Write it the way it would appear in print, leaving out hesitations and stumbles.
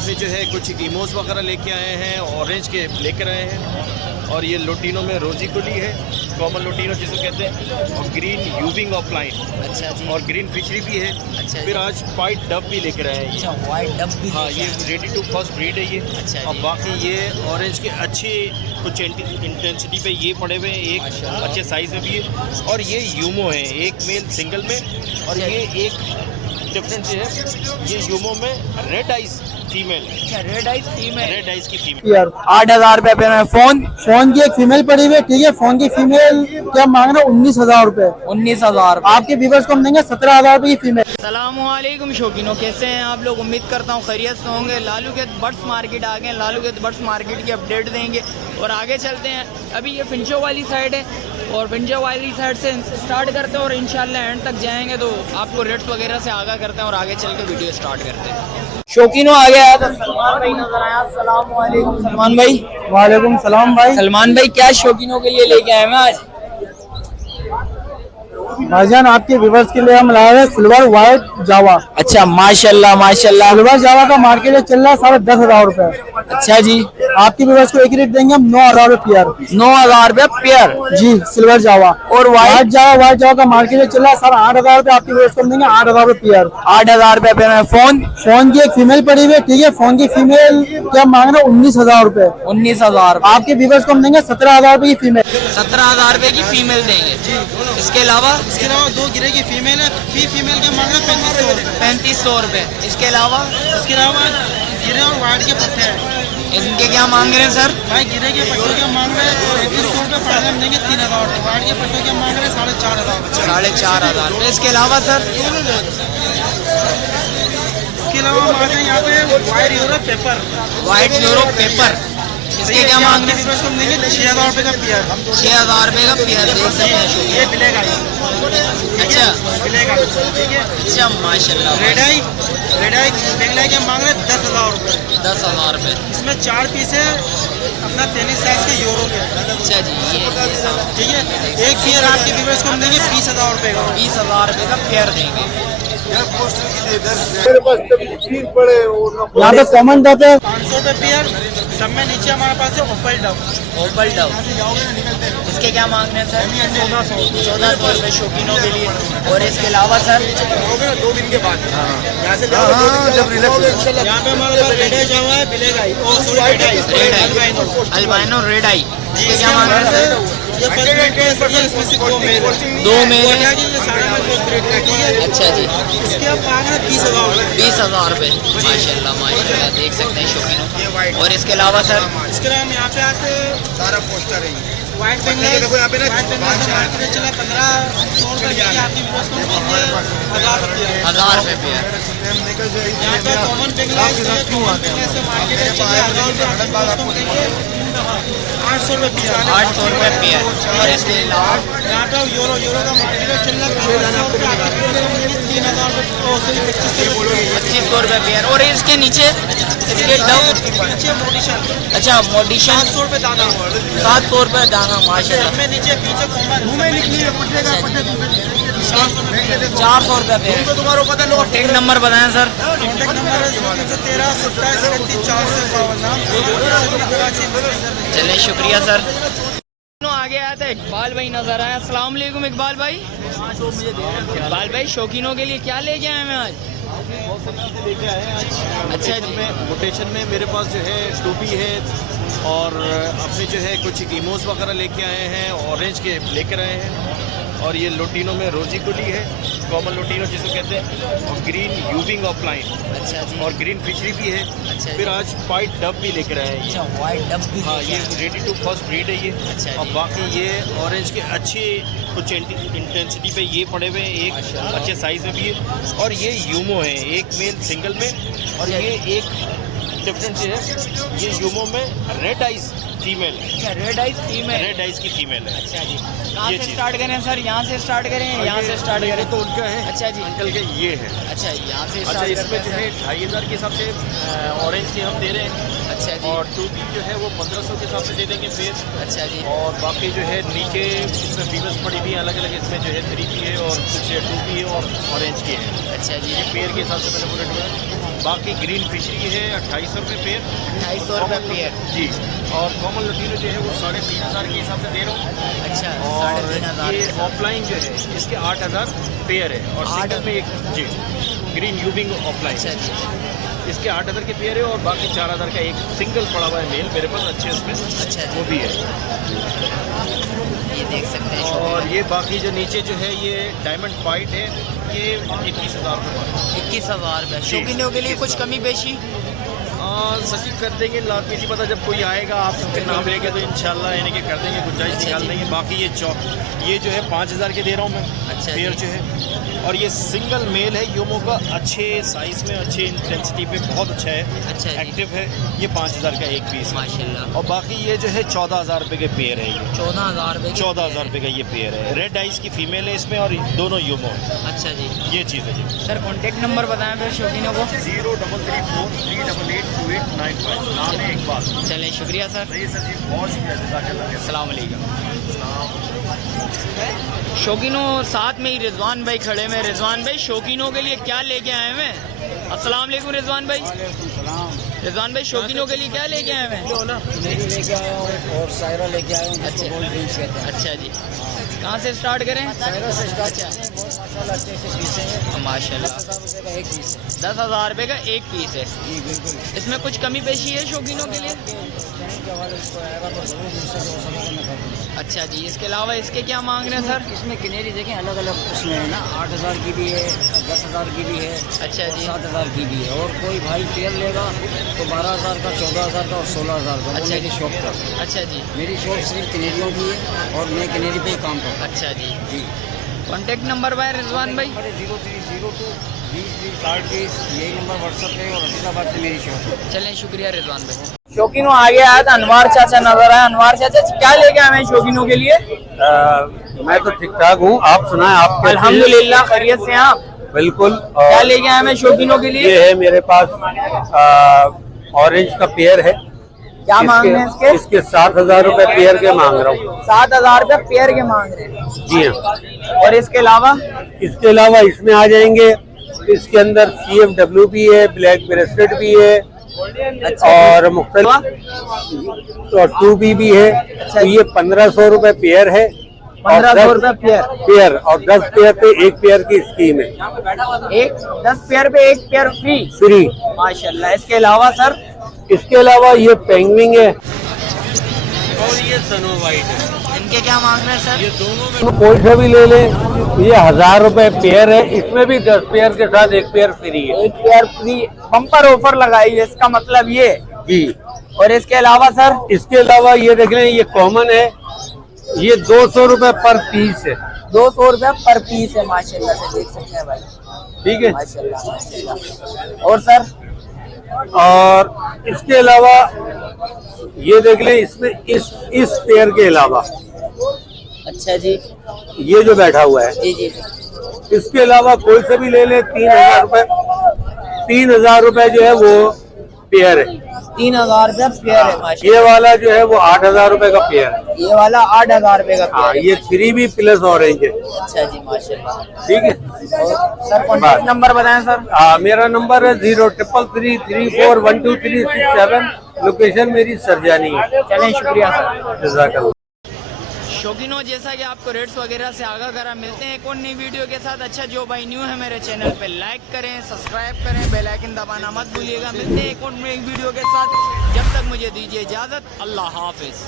अपने जो है कुछ इमोस वगैरह लेके आए हैं, ऑरेंज के लेकर आए हैं। और ये लोटिनो में रोजी कुली है, कॉमन लोटिनो जिसको कहते हैं, और ग्रीन यूविंग ऑफलाइन। अच्छा जी। और ग्रीन फिशरी भी है। अच्छा फिर आज वाइट डब भी लेकर आए हैं। अच्छा, वाइट डब भी। हाँ, ये रेडी टू फर्स्ट ब्रीड है ये। अच्छा और जी। बाकी ये ऑरेंज के अच्छे कुछ इंटेंसिटी पे ये पड़े हुए हैं, एक अच्छे साइज़ में भी है। और ये यूमो है, एक मेल सिंगल में। और ये एक डिफरेंस है, ये यूमो में रेड आइज फीमेल है। अच्छा, red eyes female. Red eyes की फीमेल। यार 8,000 रुपए पे मैं फोन फोन की एक फीमेल पड़ी हुई है, ठीक है। फोन की फीमेल क्या मांग रहे हैं? 19,000 रुपए। 19,000। आपके व्यूवर्स को हम देंगे 17,000 रुपए की फीमेल। सलामुअलैकुम शौकीनों, कैसे हैं आप लोग? उम्मीद करता हूँ खैरियत से होंगे। लालू के बर्ड्स मार्केट आ गए, लालू के बर्ड्स मार्केट की अपडेट देंगे और आगे चलते हैं। अभी ये फिंचो वाली साइड है और फिंचो वाली साइड से स्टार्ट करते हैं और इंशाल्लाह एंड तक जाएंगे तो आपको रेट्स वगैरह से आगाह करते हैं और आगे चल के वीडियो स्टार्ट करते हैं। शौकीनों आ गया तो सलमान भाई नजर आया। अस्सलामुअलैकुम सलमान भाई। वालेकुम सलाम भाई। सलमान भाई, क्या शौकीनों के लिए लेके आए हैं आज? भाईजान आपके व्यूवर्स के लिए हम लाए हैं सिल्वर व्हाइट जावा। अच्छा, माशाल्लाह माशाल्लाह। सिल्वर जावा का मार्केट में चल रहा है 10,500 रुपए। अच्छा जी। आपके व्यूवर्स को एक रेट देंगे हम 9,000 रुपए पेयर। 9,000 रुपए पेयर जी, सिल्वर जावा। और व्हाइट जावा का मार्केट में चल रहा है 8,500 रुपए। आपके व्यूवर्स को हम देंगे 8,000 रुपए पेयर। 8,000 रुपए पे मैं फोन फोन की एक फीमेल पड़ी हुई है, ठीक है। फोन की फीमेल क्या मांग रहे हैं? 19,000 रुपए। 19,000। आपके व्यूवर्स को हम देंगे 17,000 रुपए की फीमेल। 17,000 रुपए की फीमेल देंगे। इसके अलावा दो गिरे की फीमेल है, फीमेल के मांग रहे 3500 रुपए। इसके अलावा गिरे और वाइट के पट्टे हैं। इनके क्या मांग रहे हैं सर? भाई गिरे के पट्टों के मांग रहे 3500 रुपए, फाइनल हम देंगे 3,000 रुपए। वाइट के पट्टों के मांग रहे 4,500। 4,500 रुपए। इसके अलावा सर? इसके अलावा हम आ गए यहाँ पे white Europe paper. White Europe paper, इसके क्या मांग रहे हैं? हम देंगे 6,000 रुपए का पेयर। 6,000 रुपए का पेयर देख सकते हैं। ये मिलेगा ये। अच्छा मिलेगा, ठीक है। अच्छा, माशाल्लाह। रेड आई बेंगलाई के मांग रहे 10,000 रुपए। 10,000 रुपए। इसमें 4 पीस है अपना टेनिस साइज के यूरो के। अच्छा जी, ये ठीक है। एक पेयर आपके व्यूअर्स को हम देंगे 20,000 रुपए का। 20,000 रुपए का पेयर देंगे। यहाँ पे कॉमन डब है 500 रुपए पेयर। सब में नीचे हमारे पास है ओपल डब। ओपल डब, इसके क्या मांग रहे हैं सर? 1400 रुपए शौकीनों के लिए। और इसके अलावा सर? 2 दिन के बाद यहाँ से जब रिलैक्स यहाँ पे हमारे पास रेड आई जावा है, मिलेगा ही। रेड आई, अल्बाइनो रेड आई, इसके क्या मांग रहे हैं सर? ये फर्स्ट ग्रेड के इसमें से 2 मेल है। 2 मेल है। ये सारा में फर्स्ट ग्रेड का, ठीक है। अच्छा जी। इसके आप मांग रहे 20,000 रुपए। 20,000 रुपए। माशाल्लाह माशाल्लाह, देख सकते हैं शौकीनों। और इसके अलावा सर? इसके अलावा हम यहाँ पे आते सारा पोस्टर है। व्हाइट बेंगल देखो यहाँ पे ना, मार्केट चला 1,500 रुपए की। आपकी व्यूअर्स को देंगे 1,000 रुपए। 1,000 रुपए पेयर। यहाँ पे कॉमन बेंगल से मार्केट है, चलिए 1,000 रुपए। आपकी व्यूअर्स को देंगे 800 रुपए पेयर। 800 रुपए पेयर। और इसके अलावा यहाँ पे यूरो का मार्केट चल रहा है 3,000 रुपए। आपकी व्यूअर्स को देंगे 3,000 रुपए, 2500 रुपए। 2500 रुपए पेयर। और इसके नीचे इसके डब, नीचे मोडिशन अच्छा मोडिशन 700 रुपए दाना। 700 रुपए दाना। माशाल्लाह। में नीचे पीछे कॉमन मुंह में निकली है पट्टे का पट्टे 400 रुपए पेयर। तो तुम्हारा पता लो। कॉन्टेक्ट नंबर बताएं सर? कॉन्टेक्ट नंबर है 13 27 31 452। चलिए शुक्रिया सर। आगे आया था इकबाल भाई नजर आया। अस्सलाम वालेकुम इकबाल भाई। इकबाल भाई, शौकीनों के लिए क्या लेके आए हैं आज? लेके आए हैं आज। अच्छा जी। मोटेशन में मेरे पास जो है टूबी है और अपने जो है कुछ इमोस वगैरह लेके आए हैं, ऑरेंज के लेकर आए हैं। और ये लोटिनो में रोजी कुली है, कॉमन लोटिनो जिसको कहते हैं, और ग्रीन यूविंग ऑफलाइन। अच्छा जी। और ग्रीन फिशरी भी है। अच्छा फिर आज वाइट डब भी लेकर आए हैं। अच्छा, वाइट डब भी। हाँ, ये रेडी टू फर्स्ट ब्रीड है ये। अच्छा और जी। बाकी ये ऑरेंज के अच्छे कुछ इंटेंसिटी पे ये पड़े हुए हैं, एक अच्छे साइज़ में भी है। और ये यूमो है, एक मेल सिंगल में। और ये एक डिफरेंस है, ये यूमो में रेड आइज फीमेल है। अच्छा, red eyes female. Red eyes की फीमेल है। अच्छा जी। कहाँ ये से चीज़। स्टार्ट करें सर? यहाँ से स्टार्ट करें, यहाँ से स्टार्ट ये करें? तो उनका है। अच्छा जी। अंकल के ये है। अच्छा, यहाँ से अच्छा, स्टार्ट इसमें करते जो हैं है 2,500 के हिसाब से ऑरेंज के हम दे रहे हैं। सर। अच्छा जी। और टूबी जो है वो 1,500 के हिसाब से दे देंगे पेड़। अच्छा जी। और बाकी जो है नीचे इसमें फीमेल्स पड़ी हुई है अलग अलग। इसमें जो है 3 की है और कुछ 2 की है और ऑरेंज की है। अच्छा जी। ये पेड़ के हिसाब से मैंने बोले बाकी ग्रीन फिशरी है 2800 रुपये पेयर। 250 रुपये पेयर जी। और कॉमन लतीनो जो है वो 3500 के हिसाब से दे रहा हूँ। अच्छा, और 3500 ये ऑफलाइन जो है इसके 8000 पेयर है और सिंगल में एक जी ग्रीन यूविंग ऑफलाइन। अच्छा जी, इसके 8000 के पेयर है और बाकी 4000 का एक सिंगल पड़ा हुआ है मेल मेरे पास अच्छे उसमें। अच्छा वो भी है। ये देख सकते हैं। और ये बाकी जो नीचे जो है ये डायमंड वाइट है, ये 21,000 रुपये। 21,000 रुपये। शौकीनों के लिए कुछ कमी पेशी? सचिव कर देंगे, लाभ नहीं पता जब कोई आएगा आप फिर नाम लेके तो इंशाल्लाह यानी कि कर देंगे, गुंजाइश निकाल देंगे। बाकी ये जो है 5000 के दे रहा हूँ मैं। अच्छा पेयर जो है, और ये सिंगल मेल है योमो का, अच्छे साइज़ में, अच्छे इंटेंसिटी पे, बहुत अच्छा है। अच्छा, एक्टिव है। ये 5000 का एक पीस है माशाल्लाह। और बाकी ये जो है 14,000 रुपये के पेयर है। ये 14,000 रुपये। 14,000 रुपये का ये पेयर है। रेड आइस की फीमेल है इसमें और दोनों योमो है। अच्छा जी, ये चीज़ है जी। सर कॉन्टेक्ट नंबर बताएं फिर शौकीनों को। 033438882895। नाम है इकबाल। चलें, शुक्रिया सर। सही सर जी, बहुत शुक्रिया। अस्सलाम वालेकुम। शौकीनों साथ में ही रिजवान भाई खड़े में। रिजवान भाई शौकीनों के लिए क्या लेके आए हैं? अस्सलाम वालेकुम रिजवान भाई। रिजवान भाई शौकीनों के लिए क्या लेके आए हैं? लेके आया हूँ और सायरा लेके आया हूँ। अच्छा जी, कहाँ से स्टार्ट करें? सायरा से स्टार्ट अच्छे से पीसे हैं। माशाल्लाह। 10,000 रुपये का एक पीस है। 10,000 रुपये का एक पीस है। जी बिल्कुल। इसमें कुछ कमी पेशी है शौकीनों के लिए? के हवाले इसको आएगा तो जरूर मुझसे जो समय मैं कर दूँगा। अच्छा जी, इसके अलावा इसके क्या मांग रहे हैं सर? इसमें किनेरी देखें अलग अलग उसमें है ना, 8,000 की भी है, 10,000 की भी है, अच्छा जी, 7,000 की भी है। और कोई भाई पेयर लेगा तो 12,000 का, 14,000 का और 16,000 का। वो अच्छा मेरी शॉप पर। अच्छा जी, मेरी शॉप सिर्फ किनेरियों की है और मैं किनेरी पे ही काम करता हूँ। अच्छा जी। जी। कॉन्टेक्ट नंबर भाई रिजवान भाई? 0302 20 यही नंबर व्हाट्सअप पे, और अहमदाबाद से मेरी शॉप है। चलें, शुक्रिया रिजवान भाई। शौकीनों आगे आया था, अनवार चाचा नजर आया। अनवार चाचा क्या लेके आए हैं शौकीनों के लिए? मैं तो ठीक ठाक हूँ, आप सुनाएं आप कैसे हैं? अल्हम्दुलिल्लाह खैरियत से हैं आप? बिल्कुल। क्या लेके आए हैं शौकीनों के लिए? ये है मेरे पास ऑरेंज का पेयर है। क्या मांग रहे हैं इसके? इसके 7,000 रुपए पेयर के मांग रहा हूँ। 7,000 रुपये पेयर के मांग रहे हैं? जी हाँ। और इसके अलावा? इसके अलावा इसमें आ जाएंगे, इसके अंदर CFW भी है, ब्लैक ब्रेसलेट भी है, और मुख्तलिफ 2B भी है। तो ये 1,500 रुपए पेयर है। 1,500 रुपये पेयर और 10 पेयर पे एक पेयर की स्कीम है। एक 10 पेयर पे एक पेयर फ्री। माशाल्लाह। इसके अलावा सर? इसके अलावा ये पेंगुइन है और ये सनो वाइट है। इनके क्या मांग रहे हैं सर? ये दोनों में कोई सा भी ले लें। ये 1,000 रुपए पेयर है, इसमें भी 10 पेयर के साथ एक पेयर फ्री है। एक पेयर फ्री, बम्पर ऑफर लगाई है इसका मतलब ये जी। और इसके अलावा सर? इसके अलावा ये देख लें, ये कॉमन है, ये 200 रुपए पर पीस है। 200 रुपये पर पीस है। माशाल्लाह से देख सकते हैं भाई। ठीक है। माशाल्लाह। और सर? और इसके अलावा ये देख लें, इसमें इस पेयर के अलावा अच्छा जी, ये जो बैठा हुआ है, जी जी। इसके अलावा कोई से भी ले लें। 3,000 रुपए, 3,000 रुपए जो है वो पेयर है। 3,000 रुपये पेयर है। माशाल्लाह। ये वाला जो है वो 8,000 रुपए का पेयर है। ये वाला 8,000 रुपये का हाँ, पेयर है। ये 3B प्लस ऑरेंज है। अच्छा जी, माशाल्लाह। ठीक है। और सर कॉन्टेक्ट नंबर बताएं सर? मेरा नंबर है 0333341237। लोकेशन मेरी सरजानी है। चलें, शुक्रिया सर। जज़ाकल्लाह। शौकीनों जैसा कि आपको रेट्स वगैरह से आगाह करा, मिलते हैं एक और नई वीडियो के साथ। अच्छा, जो भाई न्यू है मेरे चैनल पे लाइक करें, सब्सक्राइब करें, बेल आइकन दबाना मत भूलिएगा। मिलते हैं एक और नई वीडियो के साथ, जब तक मुझे दीजिए इजाज़त। अल्लाह हाफिज़।